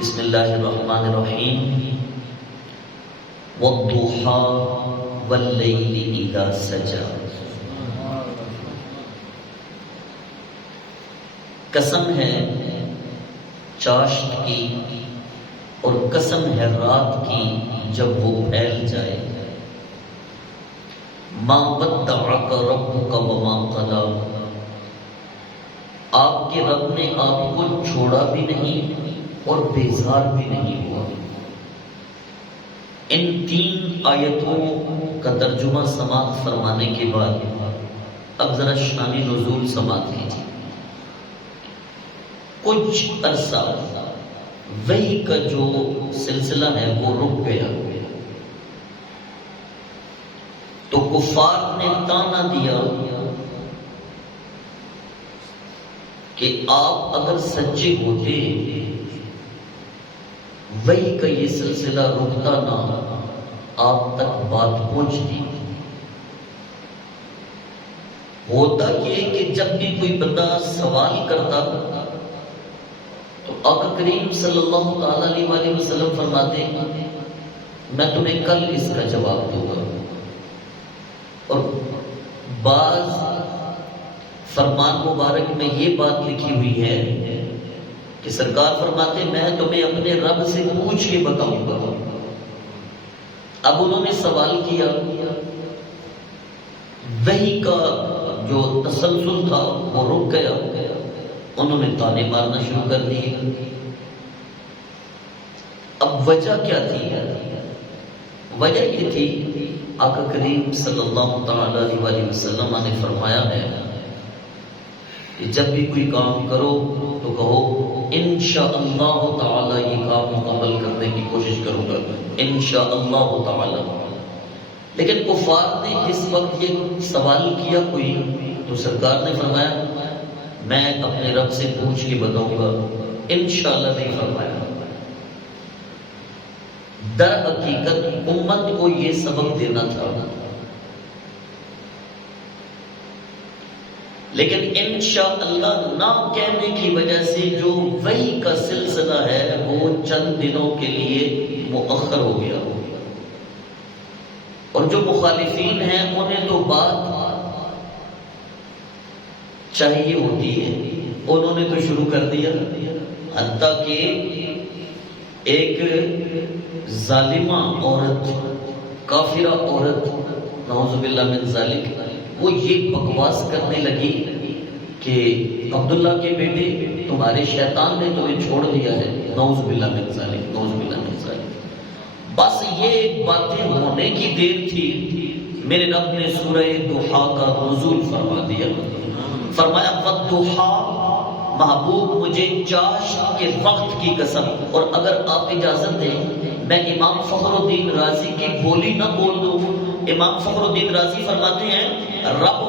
بسم اللہ الرحمن الرحیم والضحی واللیل اذا سجی. قسم ہے چاشت کی اور قسم ہے رات کی جب وہ پھیل جائے. ما ودعک ربک وما قلی. آپ کے رب نے آپ کو چھوڑا بھی نہیں اور بیزار بھی نہیں ہوا. ان تین آیتوں کا ترجمہ سماعت فرمانے کے بعد اب ذرا شان نزول سماعت کیجیے. کچھ عرصہ وحی کا جو سلسلہ ہے وہ رک گیا تو کفار نے تانا دیا کہ آپ اگر سچے ہوتے وحی کا یہ سلسلہ رکتا نہ آپ تک بات پہنچتی. ہوتا یہ کہ جب بھی کوئی بندہ سوال کرتا تو آقا کریم صلی اللہ تعالی علیہ وسلم فرماتے میں تمہیں کل اس کا جواب دوں گا. اور بعض فرمان مبارک میں یہ بات لکھی ہوئی ہے کہ سرکار فرماتے میں تمہیں اپنے رب سے پوچھ کے بتاؤں گا. اب انہوں نے سوال کیا, وحی کا جو تسلسل تھا وہ رک گیا, انہوں نے تانے مارنا شروع کر دیے. اب وجہ کیا تھی؟ وجہ یہ تھی آقا کریم صلی اللہ تعالی علیہ وسلم نے فرمایا ہے کہ جب بھی کوئی کام کرو تو کہو انشاءاللہ تعالی یہ کام مکمل کرنے کی کوشش کروں گا, انشاءاللہ تعالی. لیکن کفار نے جس وقت یہ سوال کیا کوئی تو سرکار نے فرمایا میں اپنے رب سے پوچھ کے بتاؤں گا, انشاءاللہ نہیں فرمایا. در حقیقت امت کو یہ سبق دینا تھا, لیکن انشاءاللہ نہ کہنے کی وجہ سے جو وحی کا سلسلہ ہے وہ چند دنوں کے لیے مؤخر ہو گیا. اور جو مخالفین ہیں انہیں تو بات چاہیے ہوتی ہے, انہوں نے تو شروع کر دیا. حتیٰ کہ ایک ظالمہ عورت, کافرہ عورت, نعوذ باللہ من ذالک, وہ یہ بکواس کرنے لگی کہ عبداللہ کے بیٹے تمہارے شیطان نے تمہیں چھوڑ دیا ہے, نعوذ باللہ من ذالک, نعوذ باللہ من ذالک. بس یہ باتیں ہونے کی دیر تھی, میرے رب نے سورہ ضحیٰ کا نزول فرما دیا. فرمایا والضحیٰ, محبوب مجھے چاشت کے وقت کی قسم. اور اگر آپ اجازت دیں میں امام فخر الدین رازی کی بولی نہ بول دوں. امام فخر الدین رازی فرماتے ہیں رب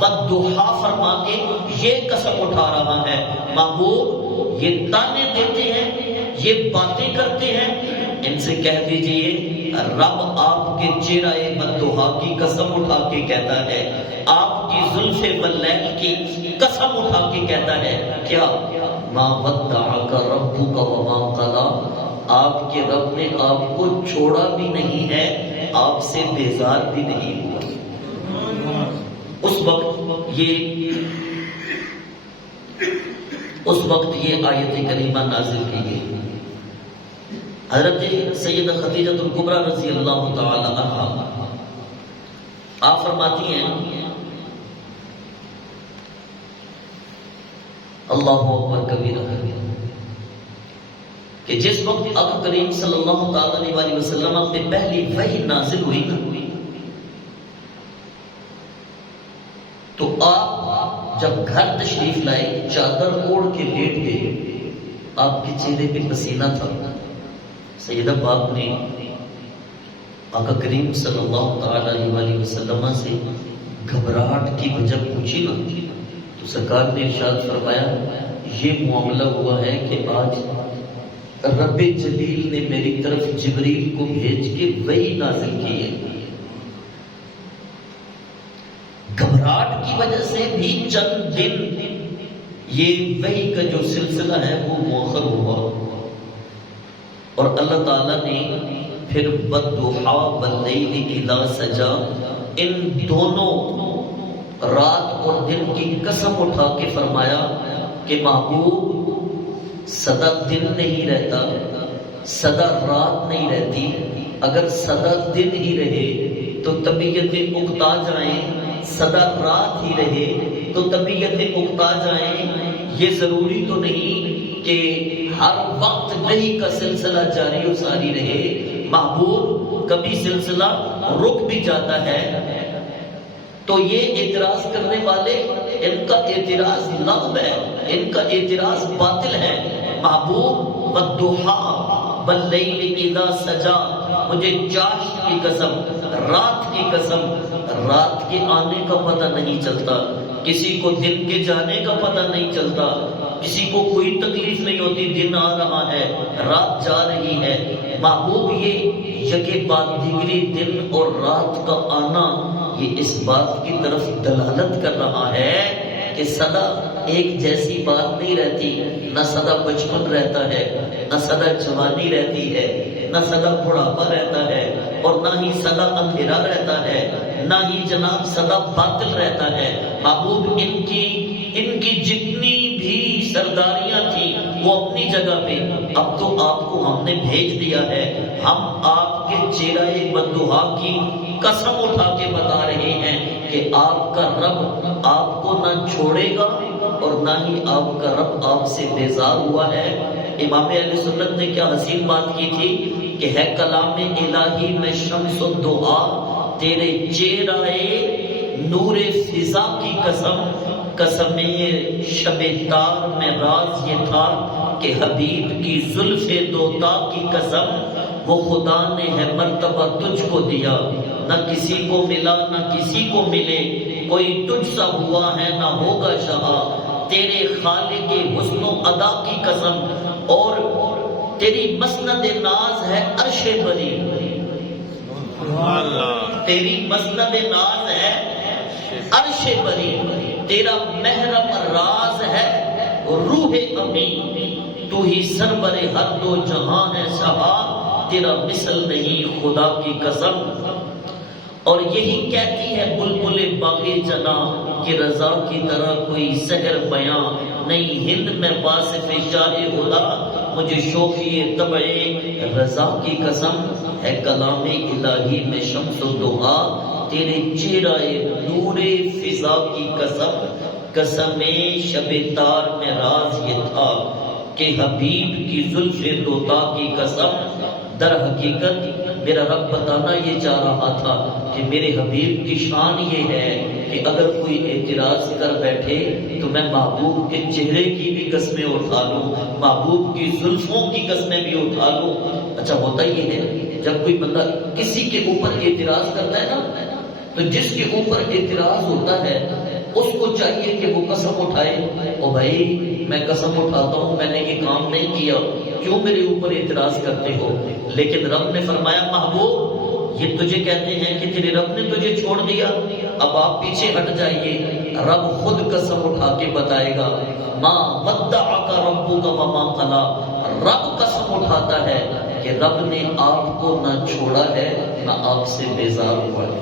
والضحیٰ فرما کے یہ قسم اٹھا رہا ہے محبوب یہ تانے دیتے ہیں, یہ باتیں کرتے ہیں, ان سے کہہ دیجئے رب آپ کے چہرہ والضحیٰ کی قسم اٹھا کے کہتا ہے, آپ کی زلف واللیل کی قسم اٹھا کے کہتا ہے کیا ما ودعک ربک وما قلی. آپ کے رب نے آپ کو چھوڑا بھی نہیں ہے, آپ سے بیزار بھی نہیں ہوا. اس وقت یہ آیت کریمہ نازل کی گئی. حضرت سیدہ خدیجہ الکبریٰ رضی اللہ تعالی عنہا آپ فرماتی ہیں اللہ اکبر کبیرہ, کہ جس وقت آقا کریم صلی اللہ تعالی علیہ وسلم پہ پہلی وحی نازل ہوئی نا تو آپ جب گھر تشریف لائے چادر اوڑھ کے لیٹ گئے, آپ کے چہرے پہ پسینہ تھا. سیدہ پاک نے آقا کریم صلی اللہ تعالی علیہ وسلم سے گھبراہٹ کی وجہ پوچھی نا تو سرکار نے ارشاد فرمایا یہ معاملہ ہوا ہے کہ آج رب جلیل نے میری طرف جبریل کو بھیج کے وحی نازل کی ہے. گھبراہٹ کی وجہ سے بھی چند دن یہ وحی کا جو سلسلہ ہے وہ مؤخر ہوا. اور اللہ تعالیٰ نے پھر والضحیٰ واللیل اذا سجا ان دونوں رات اور دن کی قسم اٹھا کے فرمایا کہ محبوب سدا دن نہیں رہتا، سدا رات نہیں رہتی، اگر سدا دن ہی رہے تو طبیعتیں اکتا جائیں، سدا رات ہی رہے تو طبیعتیں اکتا جائیں۔ یہ ضروری تو نہیں کہ ہر وقت وحی کا سلسلہ جاری و ساری رہے، محبوب کبھی سلسلہ رک بھی جاتا ہے۔ تو یہ اعتراض کرنے والے، ان کا اعتراض لغو ہے، ان کا اعتراض باطل ہے۔ محبوب والضحیٰ واللیل اذا سجا، مجھے چاشت کی قسم، رات کی قسم، رات کے آنے کا پتہ نہیں چلتا، کسی کو دن کے جانے کا پتہ نہیں چلتا، کسی کو کوئی تکلیف نہیں ہوتی دن آ رہا ہے رات جا رہی ہے۔ محبوب یہ یکے بعد دیگری دن اور رات کا آنا یہ اس بات کی طرف دلالت کر رہا ہے کہ سدا ایک جیسی بات نہیں رہتی، نہ سدا بچپن رہتا ہے، نہ سدا جوانی رہتی ہے، نہ سدا بڑھاپا رہتا ہے، اور نہ ہی سدا اندھیرا رہتا ہے، نہ ہی جناب سدا باطل رہتا ہے۔ محبوب ان کی جتنی بھی سرداریاں تھیں وہ اپنی جگہ پہ، اب تو آپ کو ہم نے بھیج دیا ہے، ہم آپ کے چہرہ والضحیٰ کی قسم اٹھا کے بتا رہے ہیں کہ آپ کا رب آپ کو نہ چھوڑے گا اور نہ ہی آپ کا رب آپ سے بیزار ہوا ہے۔ امام اہل سنت نے کیا حسین بات کی تھی کہ ہے کلام الہی میں شمس الضحیٰ، تیرے چہرہ نور فضا کی قسم، قسم شب تار میں راز یہ تھا کہ حبیب کی زلف دوتا کی قسم، وہ خدا نے ہے مرتبہ تجھ کو دیا، نہ کسی کو ملا نہ کسی کو ملے، کوئی تجھ سا ہوا ہے نہ ہوگا شہا، تیرے خالق حسن و ادا کی قسم، اور تیری مسند ناز ہے عرش بری، تیری مسند ناز ہے عرش بری، تیرا محرم راز ہے روح امین، تو ہی سرور ہر دو جہاں ہے شہا، تیرا مثل نہیں خدا کی قسم۔ اور یہی کہتی ہے بلبل باغ جنا کہ رضا کی طرح کوئی سحر بیاں نہیں، ہند میں واصف شاہ خدا، مجھے شوقی طبع رضا کی قسم، ہے کلام الہی میں شمس الضحیٰ، تیرے چہرہ نور فضا کی قسم، قسم شب تار میں راز یہ تھا کہ حبیب کی زلف دوتا کی قسم۔ در حقیقت میرا رب بتانا یہ چاہ رہا تھا کہ میرے حبیب کی شان یہ ہے کہ اگر کوئی اعتراض کر بیٹھے تو میں محبوب کے چہرے کی بھی قسمیں اٹھا لوں، محبوب کی زلفوں کی قسمیں بھی اٹھا لوں۔ اچھا ہوتا یہ ہے جب کوئی بندہ کسی کے اوپر اعتراض کرتا ہے نا، تو جس کے اوپر اعتراض ہوتا ہے اس کو چاہیے کہ وہ قسم اٹھائے، او بھائی میں قسم اٹھاتا ہوں میں نے یہ کام نہیں کیا، کیوں میرے اوپر اعتراض کرتے ہو؟ لیکن رب نے فرمایا محبوب یہ تجھے کہتے ہیں کہ تیرے رب نے تجھے چھوڑ دیا، اب آپ پیچھے ہٹ جائیے، رب خود قسم اٹھا کے بتائے گا ما ودعک ربک وما قلی، رب قسم اٹھاتا ہے کہ رب نے آپ کو نہ چھوڑا ہے نہ آپ سے بیزار ہوا ہے۔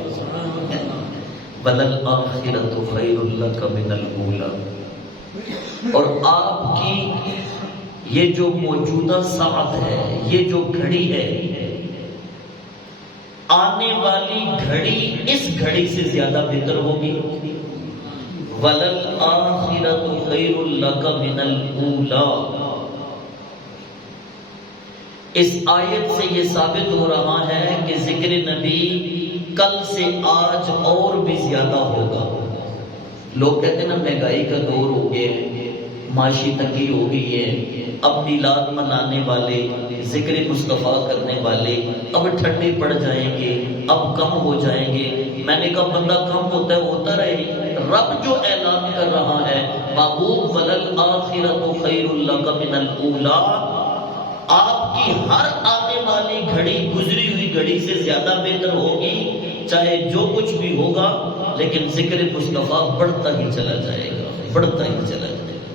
وَلَلْآخِرَةُ خَيْرٌ لَكَ مِنَ الْأُولَىٰ، اور آپ کی یہ جو موجودہ ساعت ہے، یہ جو گھڑی ہے، آنے والی گھڑی اس گھڑی سے زیادہ بہتر ہوگی۔ وَلَلْآخِرَةُ خَيْرٌ لَكَ مِنَ الْأُولَىٰ، اس آیت سے یہ ثابت ہو رہا ہے کہ ذکر نبی کل سے آج اور بھی زیادہ ہوگا۔ لوگ کہتے ہیں نا مہنگائی کا دور ہو گیا، معاشی تنگی ہو گئی ہے، اب میلاد منانے والے، ذکر مصطفیٰ کرنے والے اب ٹھنڈے پڑ جائیں گے، اب کم ہو جائیں گے۔ میں نے کہا بندہ کم ہوتا ہے ہوتا رہے، رب جو اعلان کر رہا ہے محبوب وَلَلْآخِرَةُ خَيْرٌ لَكَ مِنَ الْأُولَىٰ، آپ کی ہر آنے والی گھڑی گزری ہوئی گھڑی سے زیادہ بہتر ہوگی، چاہے جو کچھ بھی ہوگا، لیکن ذکر مصطفیٰ بڑھتا ہی چلا جائے گا، بڑھتا ہی چلا جائے گا۔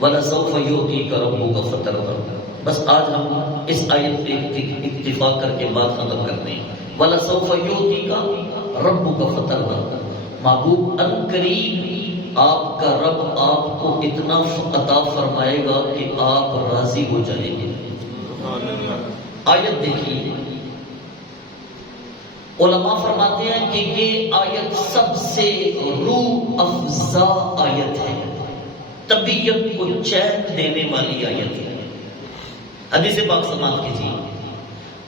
وَلَسَوْفَ يُعْطِيكَ رَبُّكَ فَتَرْضَىٰ، بس آج ہم اس آیت پہ اتفاق کر کے بات ختم کرتے ہیں. وَلَسَوْفَ يُؤْتِيكَ رَبُّكَ فَتَرْضَىٰ. محبوب ان قریب آپ کا رب آپ کو اتنا عطا فرمائے گا کہ آپ راضی ہو جائیں گے. آیت دیکھیے، علماء فرماتے ہیں کہ یہ آیت سب سے روح افزا آیت ہے، طبیعت کو چین دینے والی آیت ہے. حدیث پاک سماعت کیجیے.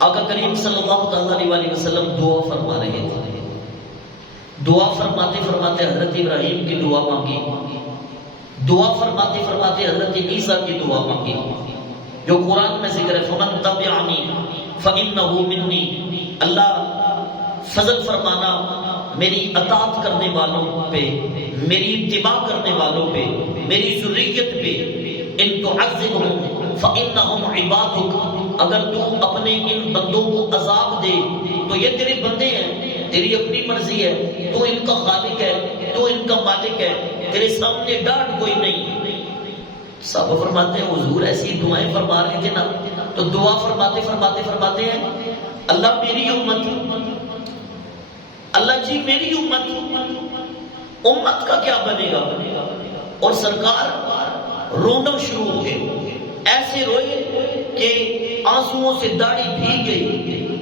آقا کریم صلی اللہ علیہ وسلم دعا فرما رہے تھے. دعا فرماتے فرماتے حضرت ابراہیم کی دعا مانگی، دعا فرماتے فرماتے حضرت عیسیٰ کی دعا مانگی جو قرآن میں ذکر ہے. فمن تبعنی فإنہ منی. اللہ فضل فرمانا میری اطاعت کرنے والوں پہ، میری اتباع کرنے والوں پہ، میری ذریت پہ. ان تعذبہم فإنہم عبادک. اگر تو اپنے ان بندوں کو عذاب دے تو یہ تیرے بندے ہیں، تیری اپنی مرضی ہے، تو ان کا خالق ہے، تو ان کا مالک ہے، تیرے سامنے ڈانٹ کوئی نہیں. صحابہ فرماتے ہیں حضور ایسی دعائیں فرما رہے تھے نا، تو دعا فرماتے فرماتے فرماتے ہیں اللہ میری امت، اللہ جی میری امت، امت کا کیا بنے گا. اور سرکار رونا شروع ہو گئے، ایسے روئے کہ آنسوؤں سے داڑھی بھیگ گئی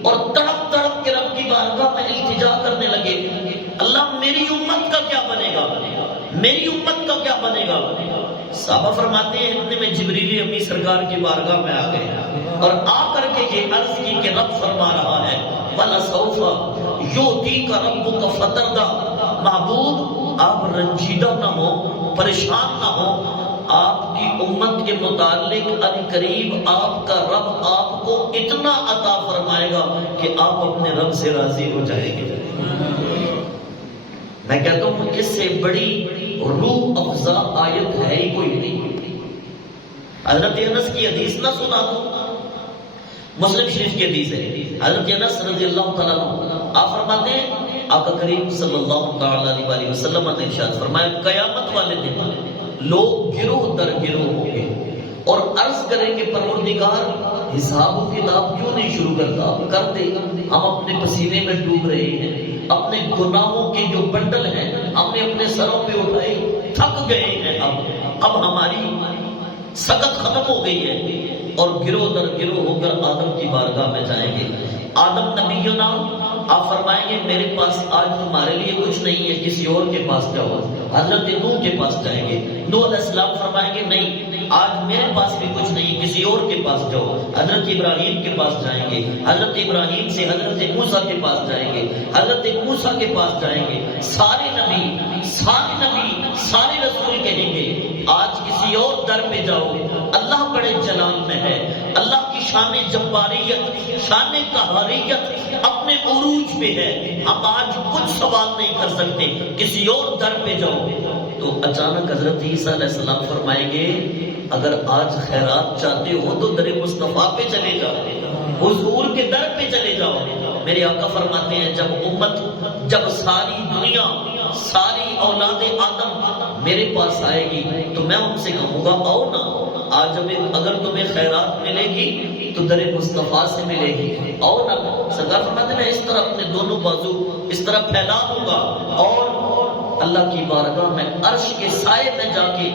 اور تڑپ تڑپ کے رب کی بارگاہ میں التجا کرنے لگے. اللہ میری امت کا کیا بنے گا، میری امت کا کیا بنے گا. صحابہ فرماتے ہیں اتنے میں جبریل امی سرکار کی بارگاہ میں آ گئے اور آ کر کے یہ عرض کی کہ رب فرما رہا ہے وَلَسَوْفَ يُؤْتِيكَ رَبُّكَ فَتَرْضَىٰ. محبوب آپ رنجیدہ نہ ہو، پریشان نہ ہو. آپ کی امت کے متعلق ان قریب آپ کا رب آپ کو اتنا عطا فرمائے گا کہ آپ اپنے رب سے راضی ہو جائیں گے. میں کہتا ہوں اس سے بڑی روح افزا آیت ہے ہی کوئی نہیں. حضرت انس کی حدیث نہ سنا دو، مسلم شریف کی حدیث ہے. حضرت انس رضی اللہ تعالیٰ عنہ آپ فرماتے ہیں آقا کریم صلی اللہ علیہ وسلم نے ارشاد فرمایا قیامت والے دن لوگ گروہ در گروہ ہوں گے اور عرض کریں گے پروردگار حساب و کتاب کیوں نہیں شروع کرتا. کر دے، ہم اپنے پسینے میں ڈوب رہے ہیں، اپنے گناہوں کے جو بنڈل ہیں ہم نے اپنے سروں پہ اٹھائے، تھک گئے ہیں. اب ہماری سکت ختم ہو گئی ہے. اور گروہ در گروہ ہو کر آدم کی بارگاہ میں جائیں گے. آدم نبینا آپ فرمائیں گے میرے پاس آج تمہارے لیے کچھ نہیں ہے، کسی اور کے پاس جاؤ. حضرت نوح کے پاس جائیں گے. نوح علیہ السلام فرمائیں گے نہیں آج میرے پاس بھی کچھ نہیں، کسی اور کے پاس جاؤ. حضرت ابراہیم کے پاس جائیں گے. حضرت ابراہیم سے حضرت موسیٰ کے پاس جائیں گے. حضرت موسیٰ کے پاس جائیں گے. سارے نبی سارے رسول کہیں گے آج کسی اور در پہ جاؤ. اللہ بڑے جلال میں ہے، اللہ کی شان جباریت، شان قہاریت اپنے عروج پہ ہے. ہم آج کچھ سوال نہیں کر سکتے، کسی اور در پہ جاؤ. تو اچانک حضرت عیسیٰ علیہ السلام فرمائیں گے اگر آج خیرات چاہتے ہو تو در مصطفیٰ پہ چلے جاؤ، حضور کے در پہ چلے جاؤ. میرے آقا فرماتے ہیں جب ساری دنیا، ساری اولاد آدم میرے پاس آئے گی تو میں ان سے کہوں گا آؤ نا آج اگر تمہیں خیرات ملے گی تو در مصطفیٰ سے ملے گی، آؤ نا. سرکار فرماتے ہیں میں اس طرح اپنے دونوں بازو اس طرح پھیلا دوں گا اور اللہ کی بارگاہ میں عرش کے سائے میں جا کے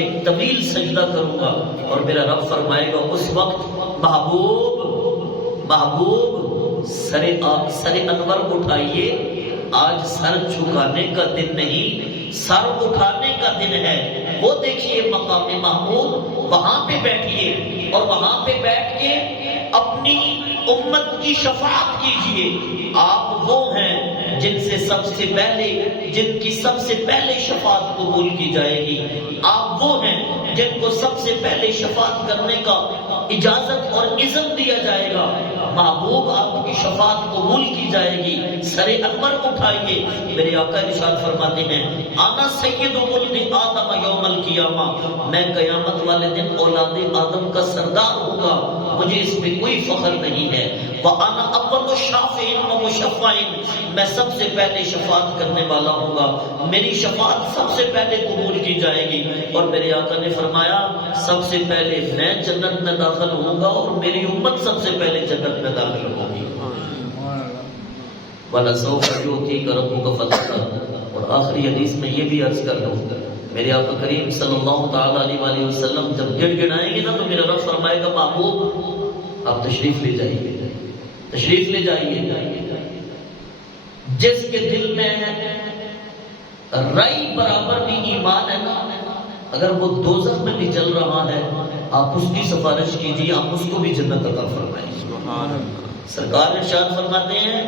ایک طویل سجدہ کروں گا. اور میرا رب فرمائے گا اس وقت محبوب سر انور اٹھائیے، آج سر جھکانے کا دن نہیں، سر اٹھانے کا دن ہے. وہ دیکھیے مقام محمود، وہاں پہ بیٹھیے اور وہاں پہ بیٹھ کے اپنی امت کی شفاعت کیجئے. آپ وہ ہیں جن کی سب سے پہلے شفاعت قبول کی جائے گی. آپ وہ ہیں جن کو سب سے پہلے شفاعت کرنے کا اجازت اور اذن دیا جائے گا. محبوب آپ کی شفاعت قبول کی جائے گی. سر انور اٹھائیے. میرے آقا ارشاد فرماتے ہیں آنا سید ولد آدم یوم القیامہ، میں قیامت والے دن اولاد آدم کا سردار ہوں گا. مجھے اس میں کوئی فخر نہیں ہے۔ وَأَنَا أَوَّلُ الشَّافِعِينَ وَمُشَفَّعٍ، میں سب سے پہلے شفاعت کرنے والا ہوں گا، میری شفاعت سب سے پہلے قبول کی جائے گی۔ اور میرے آقا نے فرمایا سب سے پہلے میں جنت میں داخل ہوں گا اور میری امت سب سے پہلے جنت میں داخل ہوگی۔ وَلَسَوْفَ يُؤْتِيكَ رَبُّكَ فَتَرْضَىٰ، اور آخری حدیث میں یہ بھی عرض کر دوں، میرے آقا کریم صلی اللہ تعالیٰ علیہ وآلہ وسلم جب گڑ گڑائیں گے نا تو میرا رب فرمائے گا محبوب آپ تشریف لے جائیے، تشریف لے جائیے۔ جس کے دل میں رائی برابر بھی ایمان ہے نا، اگر وہ دوزخ میں بھی جل رہا ہے آپ اس کی سفارش کیجیے، آپ اس کو بھی جنت عطا فرمائیں۔ سرکار ارشاد فرماتے ہیں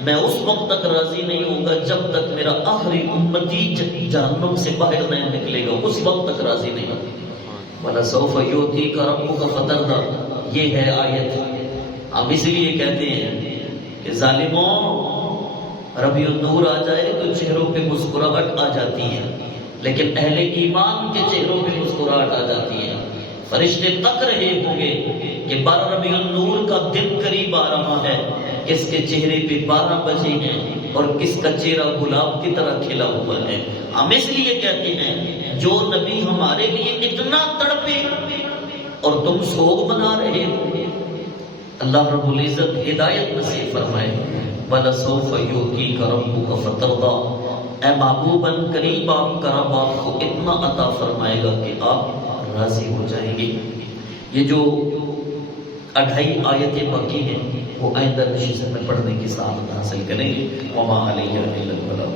میں اس وقت تک راضی نہیں ہوں گا جب تک میرا آخری امتی جہنم سے باہر نہیں نکلے گا، اس وقت تک راضی نہیں ہوں۔ وَلَسَوْفَ يُؤْتِيكَ رَبُّكَ فَتَرْضَىٰ، یہ ہے آیت۔ ہم اس لیے کہتے ہیں کہ ظالموں ربیع النور آ جائے تو چہروں پہ مسکراہٹ آ جاتی ہے، لیکن اہل ایمان کے چہروں پہ مسکراہٹ آ جاتی ہے۔ فرشتے تک رہے ہوں گے کہ 12 ربیع النور کا دن قریب آ رہا ہے، کس کے چہرے پہ 12 بجے ہیں اور کس کا چہرہ گلاب کی طرح کھلا ہوا ہے۔ ہم اس لیے کہتے ہیں جو نبی ہمارے لیے اتنا تڑپے اور تم سوگ بنا رہے ہو، اللہ رب العزت ہدایت نصیب فرمائے۔ وَلَسَوْفَ يُؤْتِيكَ رَبُّكَ فَتَرْضَىٰ، اے محبوب ان قریب آپ کا رب آپ کو اتنا عطا فرمائے گا کہ آپ راضی ہو جائیں گے۔ یہ جو 2.5 آیتیں باقی ہیں وہ آئندہ نشست میں پڑھنے کی سعادت حاصل کریں گے۔ وَمَا عَلَيْنَا إِلَّا الْبَلَاغُ۔